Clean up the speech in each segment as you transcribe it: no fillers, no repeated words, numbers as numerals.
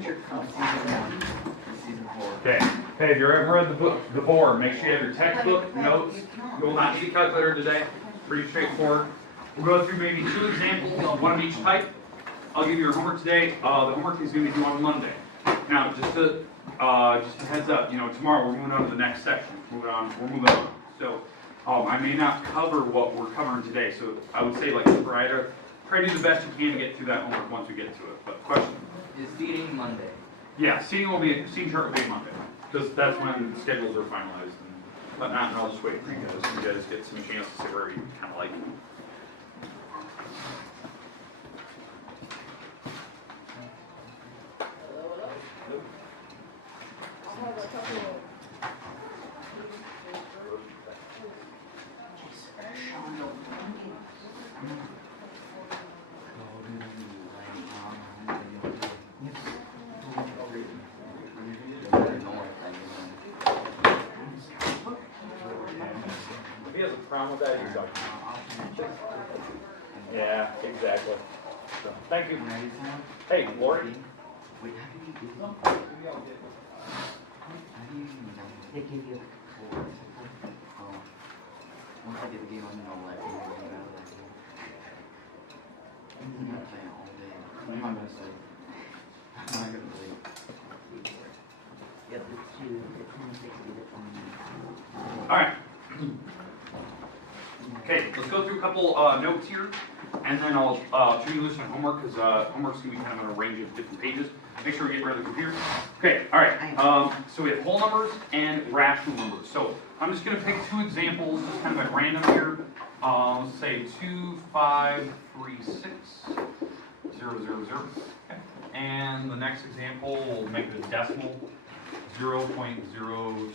picture from season 1 to season 4. Okay. Hey, if you're ever at the board, make sure you have your textbook, notes. You will not need a calculator today. Pretty straightforward. We'll go through maybe 2 examples, one of each type. I'll give you your homework today. The homework is going to be due on Monday. Now, just a heads up, tomorrow we're moving on to the next section. We're moving on. So, I may not cover what we're covering today. So, I would say, try to do the best you can to get through that homework once we get to it. But question? Is seating Monday? Yeah, seating chart will be Monday, because that's when the schedules are finalized and whatnot, and I'll just wait for you guys. So you guys get some chance to say where you kind of like. If he has a problem with that, he's like, yeah, exactly. So, thank you. Hey, Lori. They give you once I get the game, I'm gonna let you out of that game. I'm not playing all day. I'm not gonna say. I'm not gonna say. Yeah, it's you. It's 26 to get it. All right. Okay, let's go through a couple notes here, and then I'll show you listen to homework, because homework's going to be kind of on a range of different pages. Make sure we get rid of the computer. Okay, all right. So we have whole numbers and rational numbers. So I'm just going to pick 2 examples, just kind of at random here. Let's say 2, 5, 3, 6, 0, 0, 0. Okay. And the next example, we'll make it a decimal, 0.0234.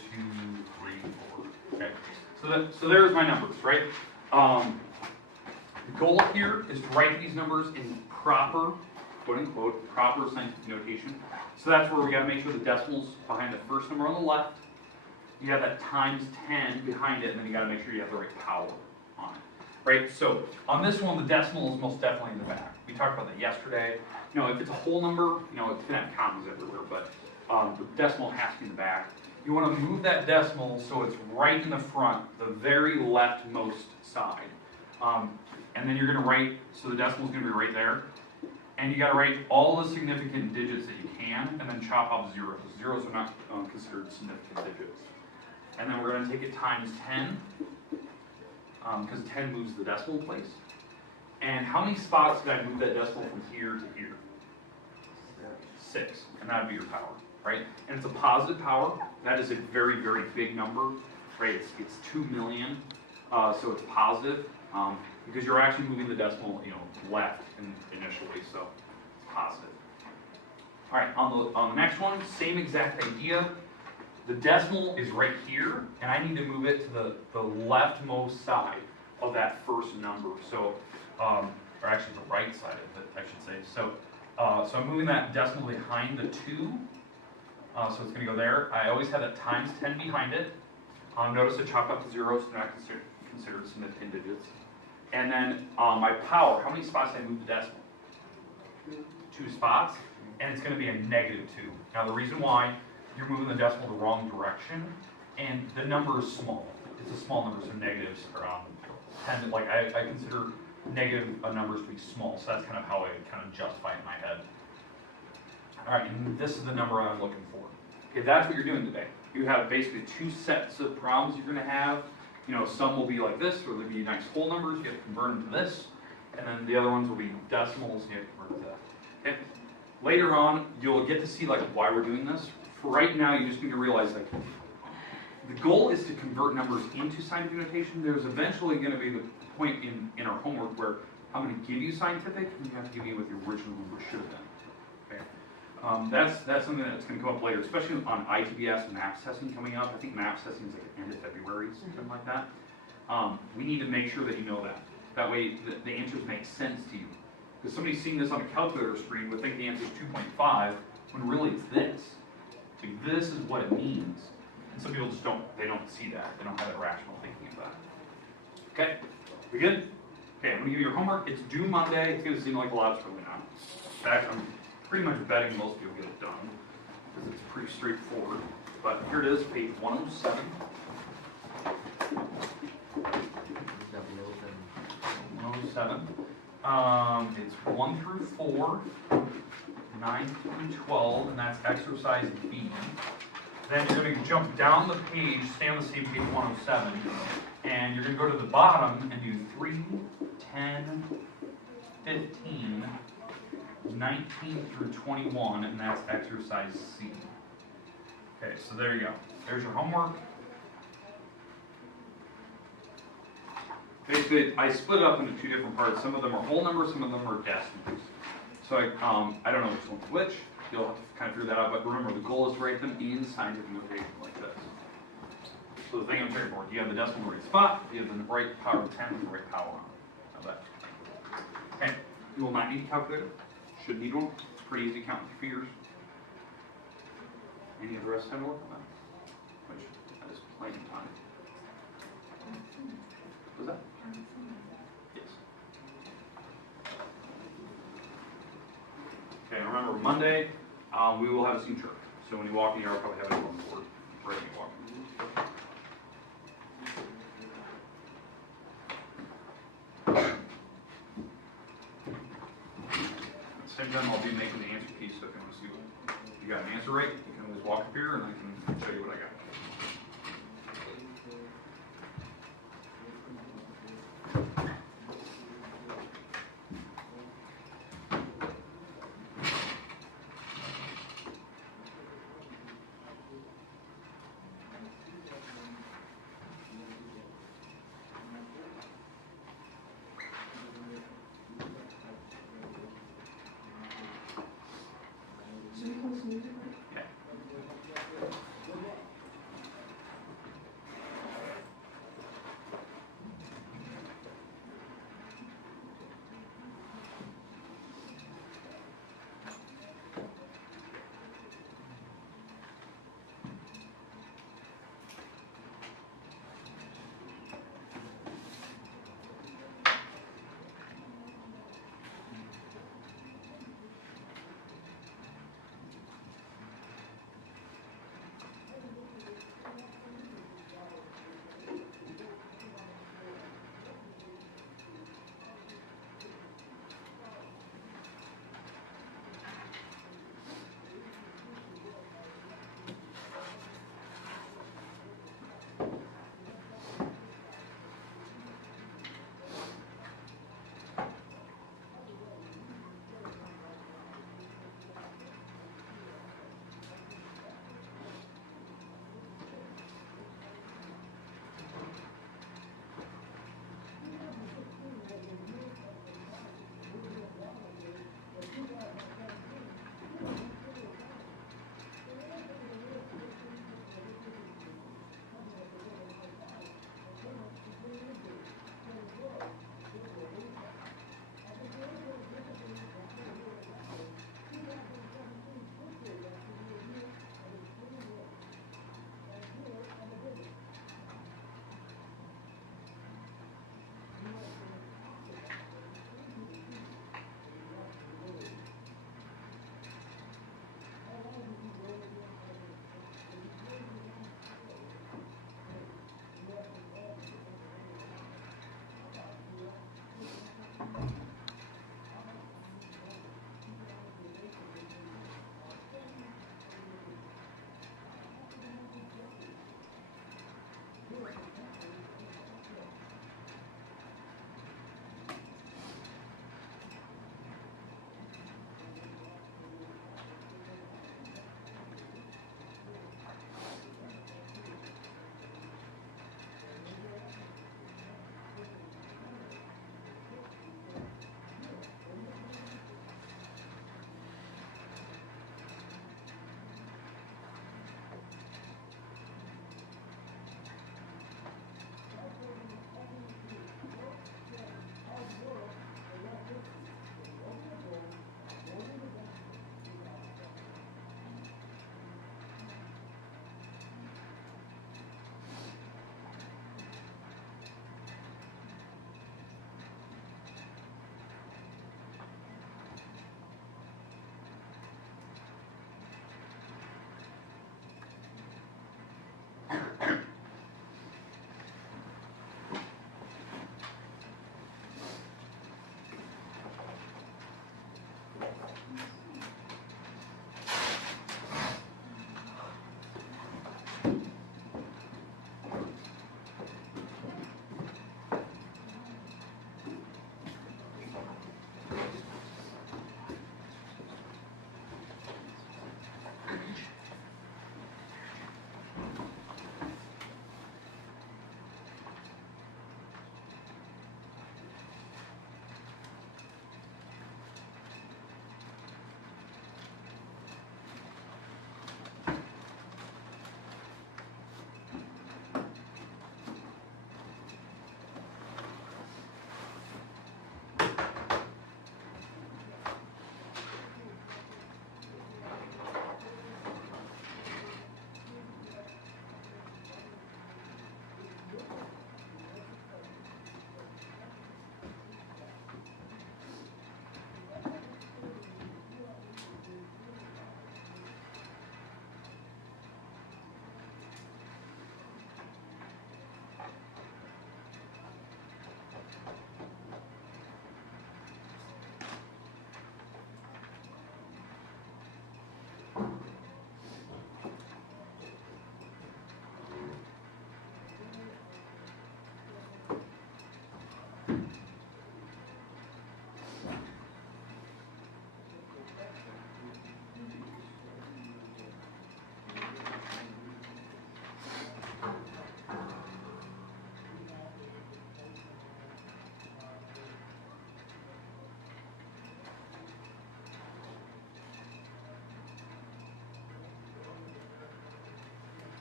Okay. So there's my numbers, right? The goal here is to write these numbers in proper, quote unquote, proper scientific notation. So that's where we got to make sure the decimal's behind the first number on the left. You have that times 10 behind it, and then you got to make sure you have the right power on it, right? So on this one, the decimal is most definitely in the back. We talked about that yesterday. If it's a whole number, it's going to have commas everywhere, but the decimal has to be in the back. You want to move that decimal so it's right in the front, the very leftmost side. And then you're going to write, so the decimal is going to be right there. And you got to write all the significant digits that you can, and then chop off zeros. Zeros are not considered significant digits. And then we're going to take it times 10, because 10 moves the decimal place. And how many spots did I move that decimal from here to here? 6, and that would be your power. Right? And it's a positive power. That is a very, very big number, right? It's 2 million, so it's positive, because you're actually moving the decimal, left initially, so it's positive. All right, on the next one, same exact idea. The decimal is right here, and I need to move it to the leftmost side of that first number. So, or actually the right side of it, I should say. So, so I'm moving that decimal behind the 2. So it's going to go there. I always have that times 10 behind it. Notice I chop up the zeros, so they're not considered significant digits. And then my power, how many spots did I move the decimal? 2 spots, and it's going to be a -2. Now the reason why, you're moving the decimal the wrong direction, and the number is small. It's a small number, so negatives are 10. I consider negative numbers to be small, so that's kind of how I kind of justify it in my head. All right, and this is the number I'm looking for. Okay, that's what you're doing today. You have basically 2 sets of problems you're going to have. Some will be like this, or they'll be nice whole numbers. You have to convert them to this, and then the other ones will be decimals. And you have to convert to that. Okay. Later on, you'll get to see why we're doing this. For right now, you just need to realize the goal is to convert numbers into scientific notation. There's eventually going to be the point in our homework where I'm going to give you scientific, and you have to give me what the original number should have been. Okay. That's something that's going to come up later, especially on ITBS and MAPS testing coming up. I think MAPS testing is at the end of February, something like that. We need to make sure that you know that. That way, the answers make sense to you. Because somebody seeing this on a calculator screen would think the answer is 2.5, when really it's this. This is what it means. And some people just don't see that. They don't have that rational thinking of that. Okay, we good? Okay, I'm going to give you your homework. It's due Monday. It's going to seem like a lot, it's really not. In fact, I'm pretty much betting most people get it done, because it's pretty straightforward. But here it is, page 107. W 107. It's 1 through 4, 9 through 12, and that's exercise B. Then you're going to jump down the page, stay on the same page 107, and you're going to go to the bottom and do 3, 10, 15, 19 through 21, and that's exercise C. Okay, so there you go. There's your homework. Basically, I split it up into 2 different parts. Some of them are whole numbers, some of them are decimals. So I don't know which one's which. You'll have to kind of figure that out. But remember, the goal is to write them in scientific notation like this. So the thing I'm checking for, do you have the decimal in the right spot? Do you have the right power of 10 with the right power on it? Now that. Okay, you will not need a calculator. Should need one. It's pretty easy counting with your fingers. Any of the rest have to work on that? Which, that is plenty of time. Was that? Yes. Okay, and remember, Monday, we will have a signature. So when you walk in here, I'll probably have it on the board right when you walk in. At the same time, I'll be making the answer piece, so if you want to see what you got an answer right, you can always walk up here and I can show you what I got.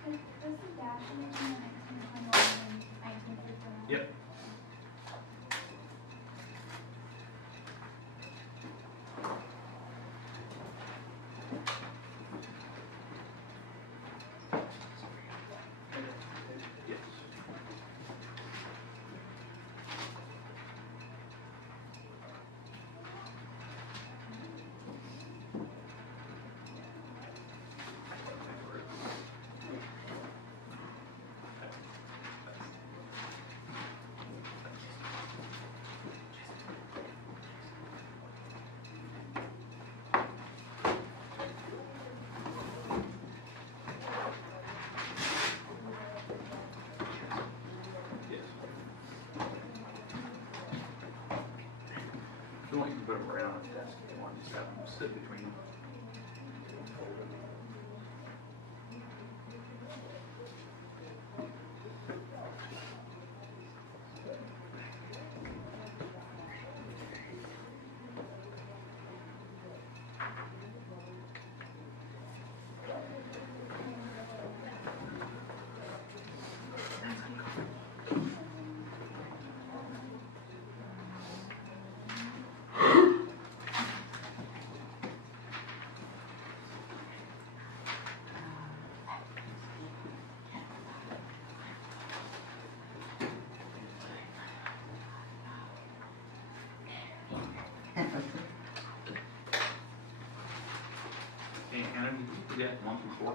Does the dash in 1921 and 1951? Yep. Yes. Yes. If you want, you can put them right on the desk if you want, just have them sit between them. Hey, Hannah, did you forget 1 through 4?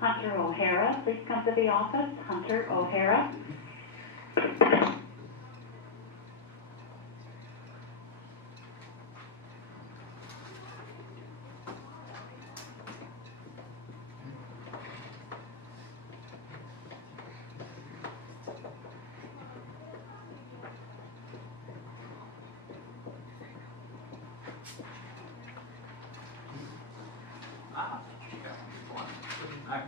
Hunter O'Hara, please come to the office. Hunter O'Hara. Ah, yeah, one. I-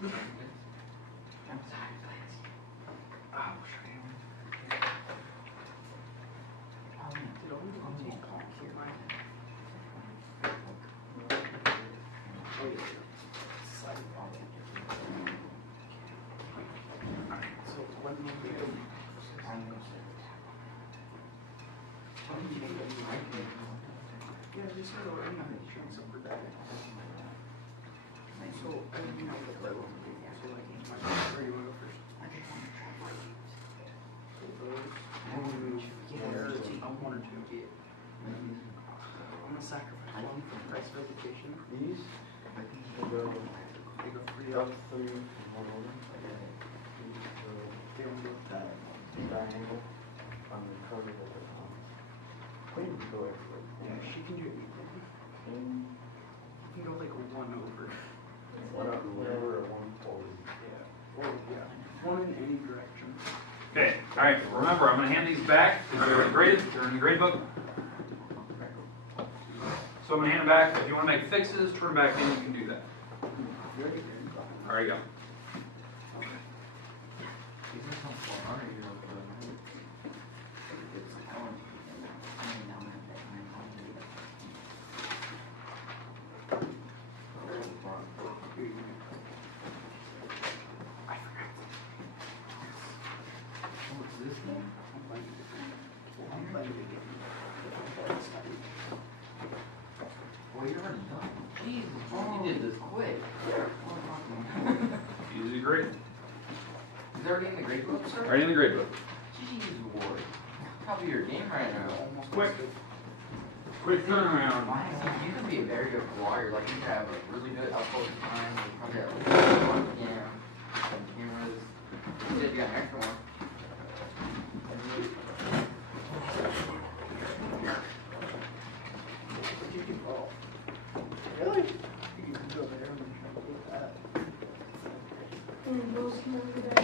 I'm sorry, please. Oh, sure. So when will we go? Yeah, just go and show some for that. So I didn't know that that one. So like my where you wanna go first? So those. I'm one or two. I'm gonna sacrifice one for price of education. These, I think they go They go free up up. three in one order. They don't go with that. Triangle on the cover of the Queen can go everywhere. Yeah, she can do anything. King, You can go like a 1 over. one up, whatever, or one forward. Yeah. Or yeah. One in any direction. Okay, all right, remember, I'm gonna hand these back, because they're graded, they're in the grade book. So I'm gonna hand them back, if you wanna make fixes, turn them back in, you can do that. All right, go. These are some 400 year old. It's Ellen. I mean, I'm gonna bet my mom to be that. What's this thing? I'm playing the game. Well, you're already done. Jesus, you did this quick. Easy grade. Is it already in the grade book, sir? Right in the grade book. Jeez, Ward. Top of your game right now. Quick. Quick turnaround. You could be a very good flyer. Like, you could have a really good upload time. You probably have one cam, some cameras. You said you got an extra one. You can roll. Really? You can go there and with that. And those come over there.